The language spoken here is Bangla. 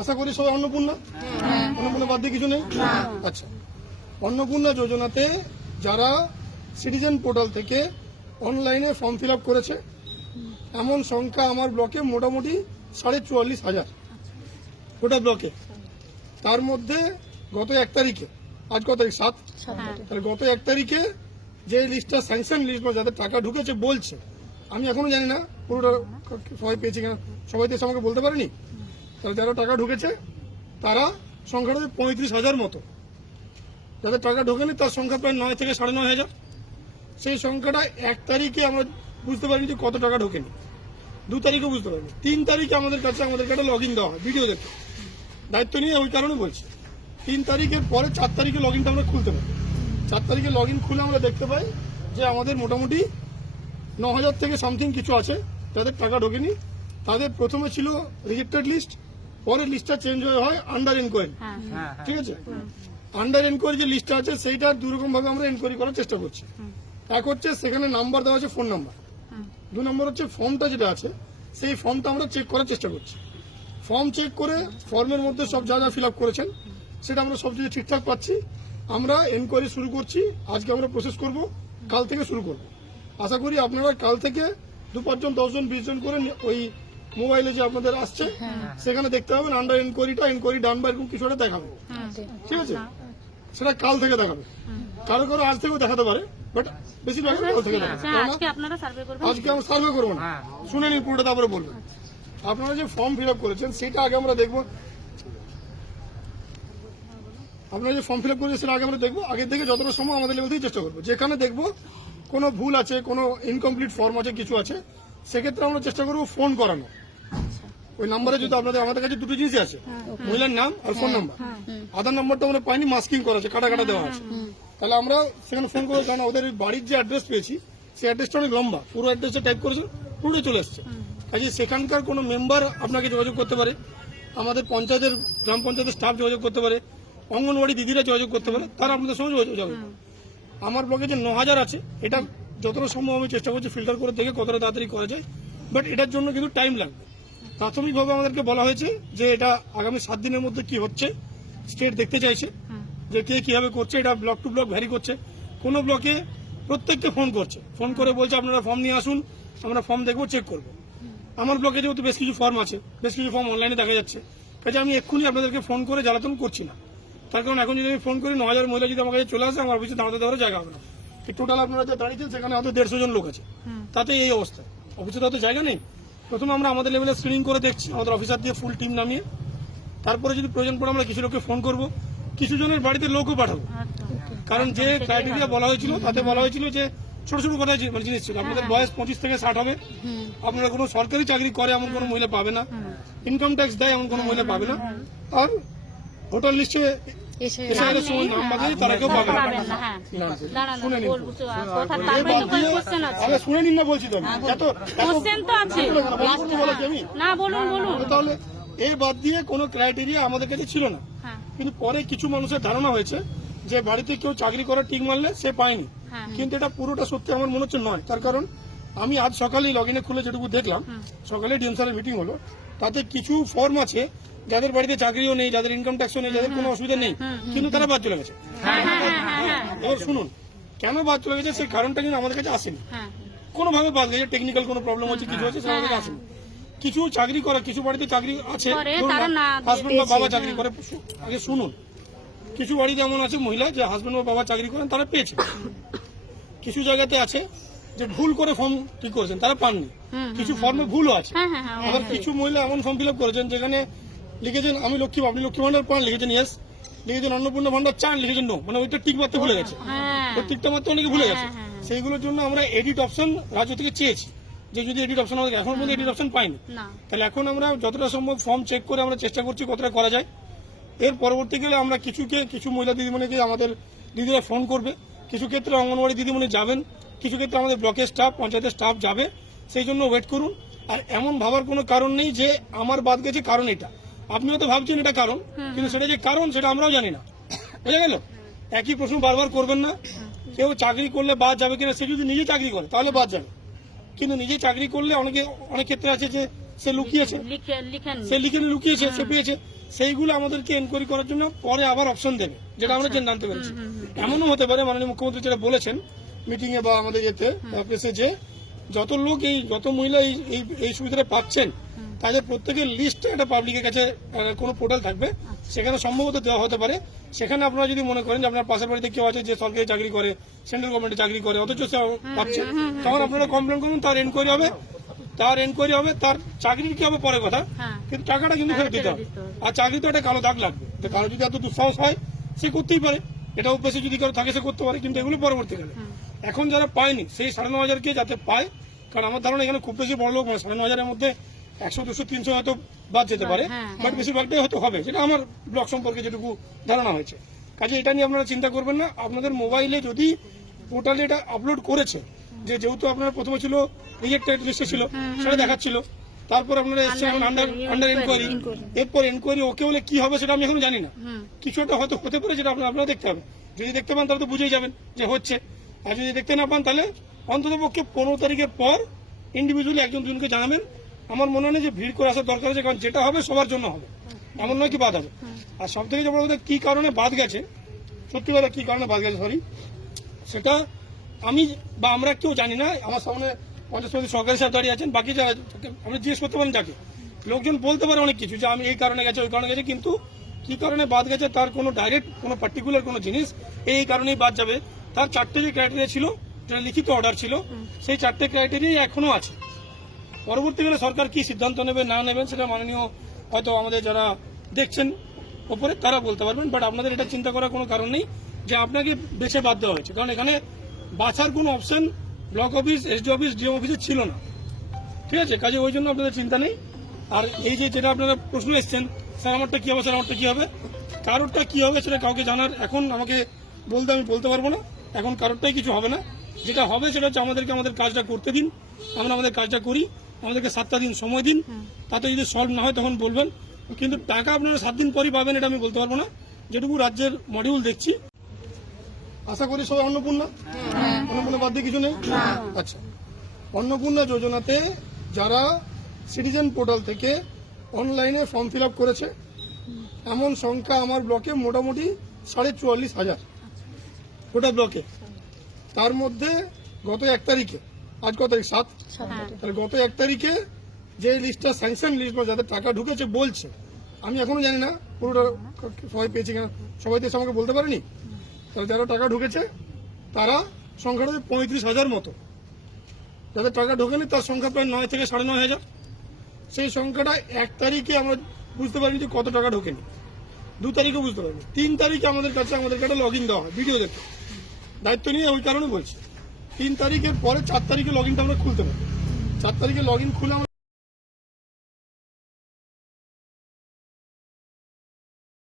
আশা করি সবাই অন্নপূর্ণা, অন্নপূর্ণা বাদ দিয়ে কিছু নেই। আচ্ছা, অন্নপূর্ণা যোজনাতে যারা সিটিজেন পোর্টাল থেকে অনলাইনে ফর্ম ফিল আপ করেছে এমন সংখ্যা আমার ব্লকে মোটামুটি 44,500 গোটা ব্লকে। তার মধ্যে গত 1 তারিখে, আজ কত তারিখ 7, তাহলে গত 1 তারিখে যে লিস্টটা স্যাংশন লিস্ট বা যাদের টাকা ঢুকেছে বলছে, আমি এখনো জানি না পুরোটা সবাই পেয়েছে কিনা, সবাই তো এসে আমাকে বলতে পারেনি। তাহলে যারা টাকা ঢুকেছে তারা সংখ্যাটা 35,000 মতো, যাদের টাকা ঢোকেনি তার সংখ্যা প্রায় 9 থেকে 9,500। সেই সংখ্যাটা 1 তারিখে আমরা বুঝতে পারিনি যে কত টাকা ঢোকেনি, 2 তারিখে বুঝতে পারিনি, 3 তারিখে আমাদেরকে একটা লগ ইন দেওয়া হয় ভিডিও দেখতে, দায়িত্ব নিয়ে ওই কারণে বলছি। 3 তারিখের পরে 4 তারিখে লগ ইনটা আমরা খুলতে পারি। 4 তারিখে লগ ইন খুলে আমরা দেখতে পাই যে আমাদের মোটামুটি 9,000 থেকে সামথিং কিছু আছে যাদের টাকা ঢোকেনি। তাদের প্রথমে ছিল রিজেক্টেড লিস্ট, পরে লিস্টটা চেঞ্জ হয়ে হয় আন্ডার এনকোয়ারি। ঠিক আছে, আন্ডার এনকোয়ারি যে লিস্টটা আছে সেইটা দুরকম ভাবে আমরা এনকোয়ারি করার চেষ্টা করছি। এক হচ্ছে সেখানে নাম্বার দেওয়া আছে, ফোন নাম্বার। 2 নম্বর হচ্ছে ফর্মটা যেটা আছে সেই ফর্মটা আমরা চেক করার চেষ্টা করছি। ফর্ম চেক করে ফর্মের মধ্যে সব যা যা ফিল আপ করেছেন সেটা আমরা সব কিছু ঠিকঠাক পাচ্ছি। আমরা এনকোয়ারি শুরু করছি, আজকে আমরা প্রসেস করব, কাল থেকে শুরু করব। আশা করি আপনারা কাল থেকে 2-5 জন 10 জন 20 জন করে ওই মোবাইলে যে আপনাদের আসছে সেখানে দেখতে পাবেন আন্ডার এনকোয়ারি ডান বা এরকম কিছু একটা দেখাবে। ঠিক আছে, সেটা কাল থেকে দেখাবে, কারো কারো আজ থেকেও দেখাতে পারে, বাট বেশিরভাগ কাল থেকে দেখাবে। আজকে আমরা সার্ভে করবো না, শুনে নিন পুরোটা তারপরে বলবেন। আপনারা যে ফর্ম ফিল আপ করেছেন সেটা আগে আমরা দেখবো, আপনারা যে ফর্ম ফিল আপ করেছেন সেটা আগে আমরা দেখবো। আগে থেকে যতটা সময় আমাদের লেভেল থেকে চেষ্টা করবো, যেখানে দেখবো কোনো ভুল আছে, কোনো ইনকমপ্লিট ফর্ম আছে, কিছু আছে, সেক্ষেত্রে আমরা চেষ্টা করবো ফোন করানো। ওই নাম্বারে যদি আমাদের কাছে 2টো জিনিসই আছে, মহিলার নাম আর ফোন নাম্বার। আধার নাম্বারটা আমরা পাইনি, মাস্কিং করা আছে, কাটা দেওয়া আছে। তাহলে আমরা সেখানে ফোন করবো, কারণ ওদের বাড়ির যে অ্যাড্রেস পেয়েছি সেই অ্যাড্রেসটা অনেক লম্বা, পুরো অ্যাড্রেসটা টাইপ করেছেন, পুরোটাই চলে আসছে। কাজে সেখানকার কোনো মেম্বার আপনাকে যোগাযোগ করতে পারে, আমাদের পঞ্চায়েতের গ্রাম পঞ্চায়েতের স্টাফ যোগাযোগ করতে পারে, অঙ্গনওয়াড়ি দিদিরা যোগাযোগ করতে পারে, তারা আপনাদের সঙ্গে যোগাযোগ। আমার ব্লকে যে 9,000 আছে এটা যতটা সম্ভব আমি চেষ্টা করছি ফিল্টার করে দেখে কতটা তাড়াতাড়ি করা যায়, বাট এটার জন্য কিন্তু টাইম লাগবে। প্রাথমিকভাবে আমাদেরকে বলা হয়েছে যে এটা আগামী 7 দিনের মধ্যে কি হচ্ছে স্টেট দেখতে চাইছে, যে কে কিভাবে করছে। এটা ব্লক টু ব্লক ভ্যারি করছে। কোনো ব্লকে প্রত্যেককে ফোন করছে, ফোন করে বলছে আপনারা ফর্ম নিয়ে আসুন, আমরা ফর্ম দেখবো, চেক করবো। আমার ব্লকে যেহেতু বেশ কিছু ফর্ম আছে, বেশ কিছু ফর্ম অনলাইনে দেখা যাচ্ছে, কাজে আমি এক্ষুনি আপনাদেরকে ফোন করে জ্বালাতন করছি না। তার কারণ এখন যদি আমি ফোন করি 9,000 মহিলা যদি আমার কাছে চলে আসে, আমার অফিসে দাঁড়াতে দেওয়ার জায়গা হবে না। টোটাল আপনারা যে দাঁড়িয়েছেন সেখানে হয়তো 150 জন লোক আছে, তাতে এই অবস্থা, অফিসে তো জায়গা নেই। প্রথমে আমরা আমাদের লেভেলে স্ক্রিনিং করে দেখছি, আমাদের অফিসার দিয়ে ফুল টিম নামিয়ে, তারপরে যদি প্রয়োজন পড়ে আমরা কিছু লোককে ফোন করব, কিছু জনের বাড়িতে লোকও পাঠাবো। কারণ যে ক্রাইটেরিয়া বলা হয়েছিল তাতে বলা হয়েছিল যে ছোট ছোট কথা জিনিস ছিল, আপনাদের বয়স 25 থেকে 60 হবে, আপনারা কোনো সরকারি চাকরি করে এমন কোনো মহিলা পাবে না, ইনকাম ট্যাক্স দেয় এমন কোনো মহিলা পাবে না, আর ভোটার লিস্টে শুনে নিন না বলছি তো। তাহলে এই বাদ দিয়ে কোনো ক্রাইটেরিয়া আমাদের কাছে ছিল না, কিন্তু পরে কিছু মানুষের ধারণা হয়েছে যে বাড়িতে কেউ চাকরি করার টিক মারলে সে পায়নি, কিন্তু এটা পুরোটা সত্যি আমার মনে হচ্ছে নয়। তার কারণ আমি আজ সকালেই লগ ইনে খুলে যেটুকু দেখলাম, সকালে ডিএম স্যারের মিটিং হলো, তাতে কিছু ফর্ম আছে যাদের বাড়িতে চাকরিও নেই, যাদের ইনকাম ট্যাক্সও নেই, যাদের কোনো অসুবিধা নেই, কিন্তু তারা বাদ চলে গেছে। এবার শুনুন কেন বাদ চলে গেছে, সেই কারণটা কিন্তু আমাদের কাছে আসেনি, কোনোভাবে বাদ গেছে, টেকনিক্যাল কোনো প্রবলেম হচ্ছে, কিছু হচ্ছে, সেটা আমাদের আসেনি। কিছু চাকরি করে, কিছু বাড়িতে চাকরি আছে, হাজবেন্ড বা বাবা চাকরি করে, আগে শুনুন, কিছু বাড়িতে এমন আছে মহিলা যে হাজবেন্ড বা বাবা চাকরি করেন, তারা পেয়েছে। কিছু জায়গাতে আছে যে ভুল করে ফর্ম ঠিক করেছেন, তারা পাননি, কিছু ফর্মে ভুলও আছে। আবার কিছু মহিলা এমন ফর্ম ফিল আপ করেছেন যেখানে লিখেছেন আমি লক্ষ্মী, আপনি লক্ষ্মী ভান্ডার পান, লিখেছেন ইয়েস, লিখেছেন অন্নপূর্ণা ভান্ডার চান, লিখেছেন নো, মানে ওইটা টিক মারতে ভুলে গেছে, ওই টিকটা মারতে অনেকে ভুলে গেছে। সেইগুলোর জন্য আমরা এডিট অপশন রাজ্য থেকে চেয়েছি, যে যদি এডিট অপশন আমাদের এখন পর্যন্ত এডিট অপশন পাইনি, তাহলে এখন আমরা যতটা সম্ভব ফর্ম চেক করে আমরা চেষ্টা করছি কতটা করা যায়। এর পরবর্তীকালে আমরা কিছু মহিলা দিদিমণিকে আমাদের দিদিরা ফোন করবে, কিছু ক্ষেত্রে অঙ্গনওয়াড়ি দিদিমণি যাবেন, কিছু ক্ষেত্রে আমাদের ব্লকের স্টাফ, পঞ্চায়েতের স্টাফ যাবে, সেই জন্য ওয়েট করুন। আর এমন ভাবার কোনো কারণ নেই যে আমার বাদ গেছে কারণ এটা, আপনি হয়তো ভাবছেন এটা কারণ, কিন্তু সেটা যে কারণ সেটা আমরাও জানি না, বুঝা গেল। একই প্রশ্ন বারবার করবেন না, কেউ চাকরি করলে বাদ যাবে কিনা, সে যদি নিজে চাকরি করে তাহলে বাদ যাবে, কিন্তু নিজে চাকরি করলে অনেক ক্ষেত্রে আছে যে সে লুকিয়েছে, সে লিখে লুকিয়েছে, সে পেয়েছে, সেইগুলো আমাদেরকে এনকোয়ারি করার জন্য পরে আবার অপশন দেবে, যেটা আমরা জানতে পেরেছি। এমনও হতে পারে মাননীয় মুখ্যমন্ত্রী যেটা বলেছেন মিটিং এ বা আমাদের ইয়েতে অফিসে, যে যত লোক যত মহিলা এই সুবিধাটা পাচ্ছেন তাদের প্রত্যেকের লিস্ট একটা পাবলিকের কাছে কোনো পোর্টাল থাকবে, সেখানে সম্ভবত দেওয়া হতে পারে। সেখানে আপনারা যদি মনে করেন যে আপনার পাশের বাড়িতে কেউ আছে যে সরকারি চাকরি করে, সেন্ট্রাল গভর্নমেন্টে চাকরি করে, অথচ সে পাচ্ছে, তখন আপনারা কমপ্লেন করুন, তার এনকোয়ারি হবে, তার চাকরির কি হবে পরে কথা, কিন্তু টাকাটা কিন্তু ফেরত দিতে হবে। আর চাকরি তো একটা কালো দাগ লাগবে, তো কারো যদি এত দুঃসাহস হয় সে করতেই পারে, এটা অভ্যেসে যদি কারো থাকে সে করতে পারে, কিন্তু এগুলো পরবর্তীকালে। এখন যারা পায়নি সেই 9,500 যাতে পায়, কারণ আমার ধারণা এখানে খুব বেশি বড় লোক মানে 9,500 মধ্যে 100, 200, 300 হয়তো বাদ যেতে পারে, বাট বেশিরভাগটাই হয়তো হবে, যেটা আমার ব্লক সম্পর্কে যেটুকু ধারণা হয়েছে। কাজে এটা নিয়ে আপনারা চিন্তা করবেন না। আপনাদের মোবাইলে যদি পোর্টালে এটা আপলোড করেছে, যেহেতু আপনার প্রথমে ছিল রিজেক্টেড লিস্টে ছিল, সেটা দেখাচ্ছিল, তারপর আপনারা এসছেন এখন আন্ডার এনকোয়ারি, এরপর এনকোয়ারি ওকে হলে কি হবে সেটা আমি এখন জানি না, কিছু একটা হয়তো হতে পারে, যেটা আপনারা দেখতে হবে। যদি দেখতে পান তাহলে তো বুঝেই যাবেন যে হচ্ছে, আর যদি দেখতে না পান তাহলে অন্তত পক্ষে 15 তারিখের পর ইন্ডিভিজুয়ালি একজন দুজনকে জানাবেন। আমার মনে হয় যে ভিড় করে আসার দরকার আছে, কারণ যেটা হবে সবার জন্য হবে, এমন নয় কি বাদ হবে। আর সব থেকে বড় কথা, কি কারণে বাদ গেছে, সত্যি কথা কি কারণে বাদ গেছে সরি, সেটা আমি বা আমরা কেউ জানি না। আমার সামনে 50 সরকারি স্টাফ দাঁড়িয়ে আছেন, বাকি যারা আমরা জিজ্ঞেস করতে পারেন যাকে, লোকজন বলতে পারে অনেক কিছু, যে আমি এই কারণে গেছে ওই কারণে গেছে, কিন্তু কি কারণে বাদ গেছে তার কোনো ডাইরেক্ট কোনো পার্টিকুলার কোনো জিনিস এই কারণেই বাদ যাবে, তার 4টে যে ক্রাইটেরিয়া ছিল, যেটা লিখিত অর্ডার ছিল, সেই 4টে ক্রাইটেরিয়াই এখনো আছে। পরবর্তীকালে সরকার কি সিদ্ধান্ত নেবে না নেবেন সেটা মাননীয় হয়তো আমাদের যারা দেখছেন ওপরে তারা বলতে পারবেন, বাট আপনাদের এটা চিন্তা করার কোনো কারণ নেই যে আপনাকে বেছে বাদ দেওয়া হয়েছে, কারণ এখানে বাছার কোনো option block office, SD office, DM অফিসে ছিল না, ঠিক আছে। কাজে ওই জন্য আপনাদের চিন্তা নেই। আর এই যেটা আপনারা প্রশ্ন এসছেন, স্যার আমারটা কি হবে, স্যার আমারটা কি হবে, কারোরটা কি হবে সেটা কাউকে জানার এখন আমাকে বলতে আমি বলতে পারবো না। এখন কারোরটাই কিছু হবে না, যেটা হবে সেটা হচ্ছে আমাদেরকে আমাদের কাজটা করতে দিন, আমরা আমাদের কাজটা করি, আমাদেরকে 7টা দিন সময় দিন, তাতে যদি সলভ না হয় তখন বলবেন, কিন্তু টাকা আপনারা 7 দিন পরই পাবেন এটা আমি বলতে পারবো না। যেটুকু রাজ্যের মডিউল দেখছি, আশা করি সবাই অন্নপূর্ণা বাদ দিয়ে কিছু নেই। আচ্ছা, অন্নপূর্ণা যোজনাতে যারা সিটিজেন পোর্টাল থেকে অনলাইনে ফর্ম ফিল আপ করেছে এমন সংখ্যা আমার ব্লকে মোটামুটি 44,500 গোটা ব্লকে। তার মধ্যে গত 1 তারিখে, আজ কত তারিখ 7, তাহলে গত 1 তারিখে যে লিস্টটা স্যাংশন লিস্ট বা যাদের টাকা ঢুকেছে বলছে, আমি এখনো জানি না পুরোটা সবাই পেয়েছি কিনা, সবাই তো এসে আমাকে বলতে পারেনি। তাহলে যারা টাকা ঢুকেছে তারা সংখ্যাটা 35,000 মতো, যাদের টাকা ঢোকেনি তার সংখ্যা প্রায় 9 থেকে 9,500। সেই সংখ্যাটা 1 তারিখে আমরা বুঝতে পারিনি যে কত টাকা ঢোকেনি, 2 তারিখে বুঝতে পারিনি, 3 তারিখে আমাদের কাছে একটা লগ ইন দেওয়া হয় ভিডিও দেখতে, দায়িত্ব নিয়ে ওই কারণে বলছি। 3 তারিখের পরে 4 তারিখে লগ ইনটা আমরা খুলতে পারি, 4 তারিখে লগ ইন খুলে আমরা